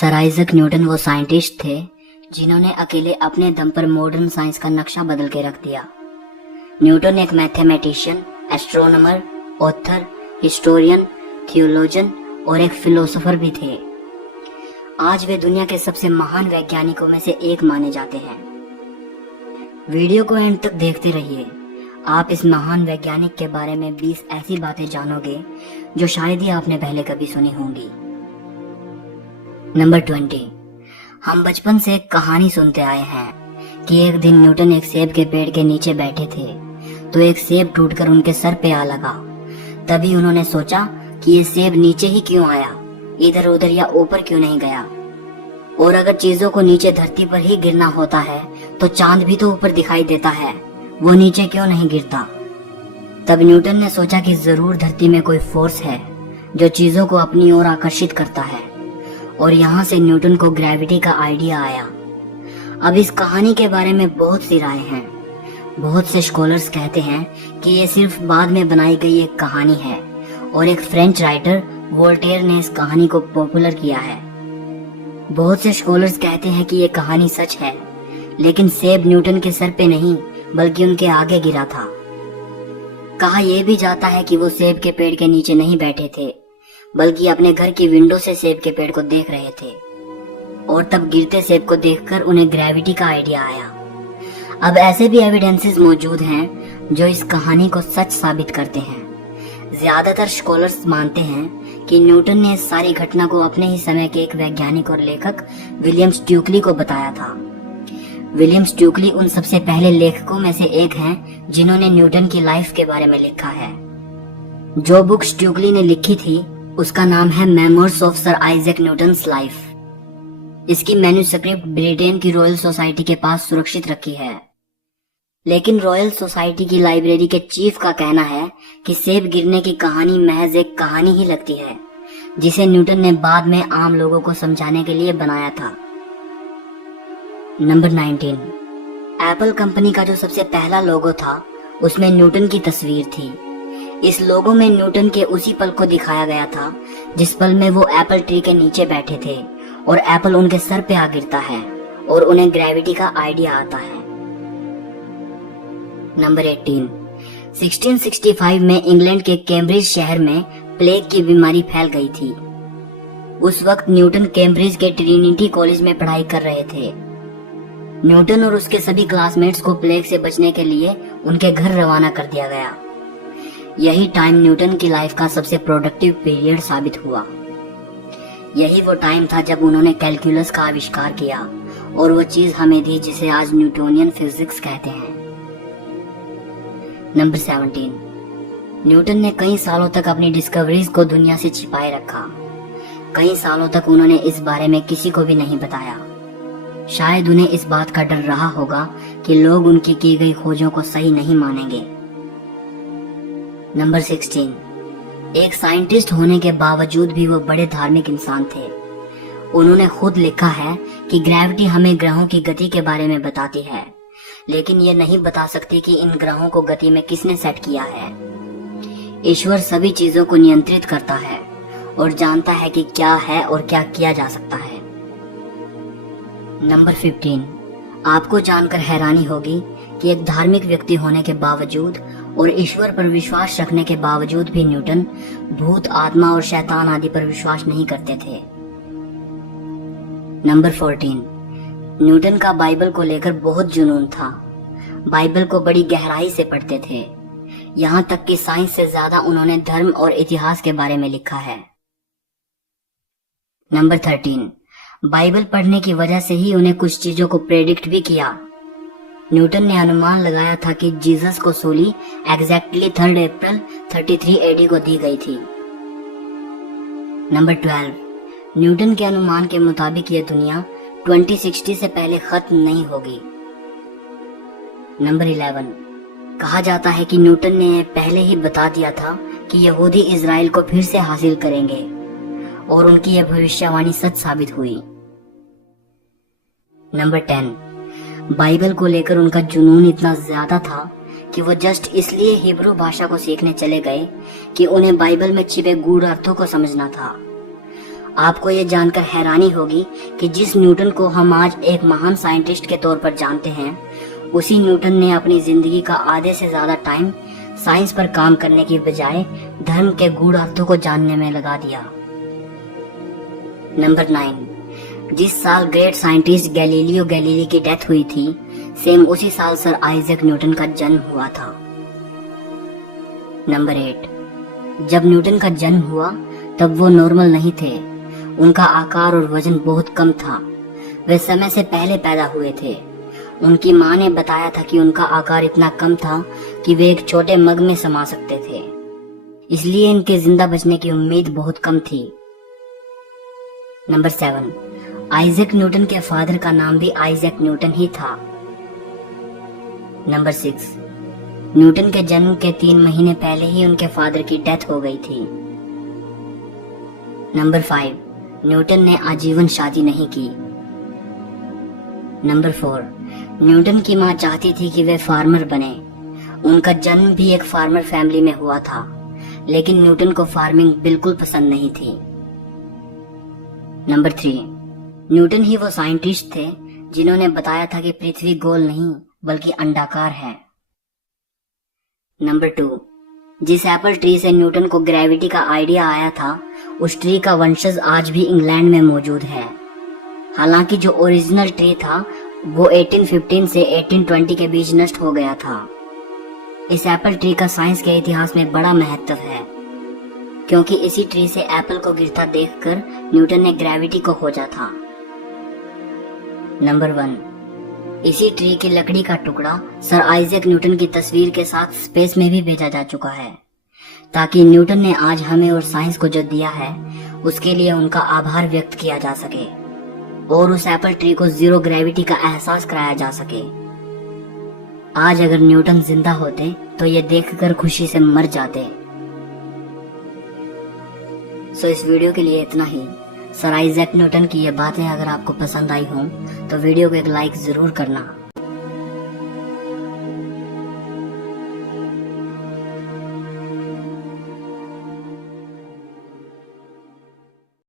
Sir Isaac Newton वो scientist थे जिन्होंने अकेले अपने दम पर मॉडर्न साइंस का नक्शा बदल के रख दिया। न्यूटन एक mathematician, astronomer, author, historian, theologian और एक फिलोसोफर भी थे। आज वे दुनिया के सबसे महान वैज्ञानिकों में से एक माने जाते हैं। वीडियो को एंड तक देखते रहिए। आप इस महान वैज्ञानिक के बारे में 20 ऐसी बातें जानोगे जो शायद ही आपने पहले कभी सुनी होंगी। नंबर 20। हम बचपन से एक कहानी सुनते आए हैं कि एक दिन न्यूटन एक सेब के पेड़ के नीचे बैठे थे तो एक सेब टूटकर उनके सर पे आ लगा। तभी उन्होंने सोचा कि ये सेब नीचे ही क्यों आया, इधर उधर या ऊपर क्यों नहीं गया। और अगर चीजों को नीचे धरती पर ही गिरना होता है तो चांद भी तो ऊपर दिखाई देता है, वो नीचे क्यों नहीं गिरता। तब न्यूटन ने सोचा कि जरूर धरती में कोई फोर्स है जो चीजों को अपनी ओर आकर्षित करता है, और यहाँ से न्यूटन को ग्रेविटी का आइडिया आया। अब इस कहानी के बारे में बहुत सी राय हैं। बहुत से स्कॉलर्स कहते हैं कि ये सिर्फ बाद में बनाई गई एक कहानी है और एक फ्रेंच राइटर वोल्टेयर ने इस कहानी को पॉपुलर किया है। बहुत से स्कॉलर्स कहते हैं कि ये कहानी सच है, लेकिन सेब न्यूटन के सर पे नहीं बल्कि उनके आगे गिरा था। कहा यह भी जाता है कि वो सेब के पेड़ के नीचे नहीं बैठे थे बल्कि अपने घर की विंडो से सेब के पेड़ को देख रहे थे, और तब गिरते सेब को देखकर उन्हें ग्रेविटी का आइडिया आया। अब ऐसे भी एविडेंसेस मौजूद हैं जो इस कहानी को सच साबित करते हैं। ज्यादातर स्कॉलर्स मानते हैं कि न्यूटन ने इस सारी घटना को अपने ही समय के एक वैज्ञानिक और लेखक विलियम स्ट्यूकली को बताया था। विलियम स्ट्यूकली उन सबसे पहले लेखकों में से एक हैं जिन्होंने न्यूटन की लाइफ के बारे में लिखा है। जो बुक स्ट्यूकली ने लिखी थी उसका नाम है memoirs of sir Isaac Newton's life. इसकी मैन्युस्क्रिप्ट ब्रिटेन की रॉयल सोसाइटी के पास सुरक्षित रखी है, लेकिन रॉयल सोसाइटी की लाइब्रेरी के चीफ का कहना है कि सेब गिरने की कहानी महज एक कहानी ही लगती है जिसे न्यूटन ने बाद में आम लोगों को समझाने के लिए बनाया था। नंबर 19। एप्पल कंपनी का जो सबसे पहला लोगो था उसमें न्यूटन की तस्वीर थी। इस लोगो में न्यूटन के उसी पल को दिखाया गया था जिस पल में वो एप्पल ट्री के नीचे बैठे थे और एप्पल उनके सर पे आ गिरता है और उन्हें ग्रेविटी का आइडिया आता है। नंबर 18। 1665 में इंग्लैंड के कैम्ब्रिज शहर में प्लेग की बीमारी फैल गई थी। उस वक्त न्यूटन कैम्ब्रिज के ट्रिनिटी कॉलेज में पढ़ाई कर रहे थे। न्यूटन और उसके सभी क्लासमेट्स को प्लेग से बचने के लिए उनके घर रवाना कर दिया गया। यही टाइम न्यूटन की लाइफ का सबसे प्रोडक्टिव पीरियड साबित हुआ। यही वो टाइम था जब उन्होंने कैलकुलस का आविष्कार किया और वो चीज हमें दी जिसे आज न्यूटोनियन फिजिक्स कहते हैं। नंबर 17। न्यूटन ने कई सालों तक अपनी डिस्कवरीज को दुनिया से छिपाए रखा। कई सालों तक उन्होंने इस बारे में किसी को भी नहीं बताया। शायद उन्हें इस बात का डर रहा होगा कि लोग उनकी की गई खोजों को सही नहीं मानेंगे। नंबर 16। एक साइंटिस्ट होने के बावजूद भी वो बड़े धार्मिक इंसान थे। उन्होंने खुद लिखा है कि ग्रेविटी हमें ग्रहों की गति के बारे में बताती है, लेकिन ये नहीं बता सकती कि इन ग्रहों को गति में किसने सेट किया है। ईश्वर सभी चीजों को नियंत्रित करता है और जानता है कि क्या है और क्या किया जा सकता है। नंबर 15। आपको जानकर हैरानी होगी कि एक धार्मिक व्यक्ति होने के बावजूद और ईश्वर पर विश्वास रखने के बावजूद भी न्यूटन भूत, आत्मा और शैतान आदि पर विश्वास नहीं करते थे। नंबर 14। न्यूटन का बाइबल को लेकर बहुत जुनून था। बाइबल को बड़ी गहराई से पढ़ते थे, यहाँ तक कि साइंस से ज्यादा उन्होंने धर्म और इतिहास के बारे में लिखा है। नंबर 13। बाइबल पढ़ने की वजह से ही उन्हें कुछ चीजों को प्रेडिक्ट भी किया। न्यूटन ने अनुमान लगाया था कि जीसस को सूली एग्जैक्टली 3 अप्रैल 33 एडी को दी गई थी। नंबर 12। न्यूटन के अनुमान के मुताबिक यह दुनिया 2060 से पहले खत्म नहीं होगी। नंबर 11। कहा जाता है कि न्यूटन ने पहले ही बता दिया था कि यहूदी इजराइल को फिर से हासिल करेंगे, और उनकी यह भविष्यवाणी सच साबित हुई। नंबर 10। बाइबल को लेकर उनका जुनून इतना ज्यादा था कि वो जस्ट इसलिए हिब्रू भाषा को सीखने चले गए कि उन्हें बाइबल में छिपे गूढ़ अर्थों को समझना था। आपको ये जानकर हैरानी होगी कि जिस न्यूटन को हम आज एक महान साइंटिस्ट के तौर पर जानते हैं, उसी न्यूटन ने अपनी जिंदगी का आधे से ज्यादा टाइम साइंस पर काम करने की बजाय धर्म के गूढ़ अर्थों को जानने में लगा दिया। नंबर 9, जिस साल ग्रेट साइंटिस्ट गैलीलियो गैलीली की डेथ हुई थी, सेम उसी साल सर आइजैक न्यूटन का जन्म हुआ था। नंबर 8, जब न्यूटन का जन्म हुआ तब वो नॉर्मल नहीं थे। उनका आकार और वजन बहुत कम था। वे समय से पहले पैदा हुए थे। उनकी माँ ने बताया था कि उनका आकार इतना कम था कि वे एक छोटे मग में समा सकते थे, इसलिए इनके जिंदा बचने की उम्मीद बहुत कम थी। नंबर 7, आइजैक न्यूटन के फादर का नाम भी आइजैक न्यूटन ही था। नंबर 6, न्यूटन के जन्म के 3 महीने पहले ही उनके फादर की डेथ हो गई थी। नंबर 5, न्यूटन ने आजीवन शादी नहीं की। नंबर 4, न्यूटन की मां चाहती थी कि वे फार्मर बने। उनका जन्म भी एक फार्मर फैमिली में हुआ था, लेकिन न्यूटन को फार्मिंग बिल्कुल पसंद नहीं थी। नंबर 3, न्यूटन ही वो साइंटिस्ट थे जिन्होंने बताया था कि पृथ्वी गोल नहीं बल्कि अंडाकार है। नंबर 2, जिस एप्पल ट्री से न्यूटन को ग्रेविटी का आइडिया आया था, उस ट्री का वंशज आज भी इंग्लैंड में मौजूद है। हालांकि जो ओरिजिनल ट्री था वो 1815 से 1820 के बीच नष्ट हो गया था। इस एप्पल ट्री का साइंस के इतिहास में बड़ा महत्व है, क्योंकि इसी ट्री से एप्पल को गिरता देखकर न्यूटन ने ग्रेविटी को खोजा था। नंबर 1, इसी ट्री की लकड़ी का टुकड़ा सर आइजैक न्यूटन की तस्वीर के साथ स्पेस में भी भेजा जा चुका है, ताकि न्यूटन ने आज हमें और साइंस को जो दिया है उसके लिए उनका आभार व्यक्त किया जा सके और उस एप्पल ट्री को जीरो ग्रेविटी का एहसास कराया जा सके। आज अगर न्यूटन जिंदा होते तो ये देखकर खुशी से मर जाते। सो इस वीडियो के लिए इतना ही। सर आइजैक न्यूटन की ये बातें अगर आपको पसंद आई हों तो वीडियो को एक लाइक जरूर करना।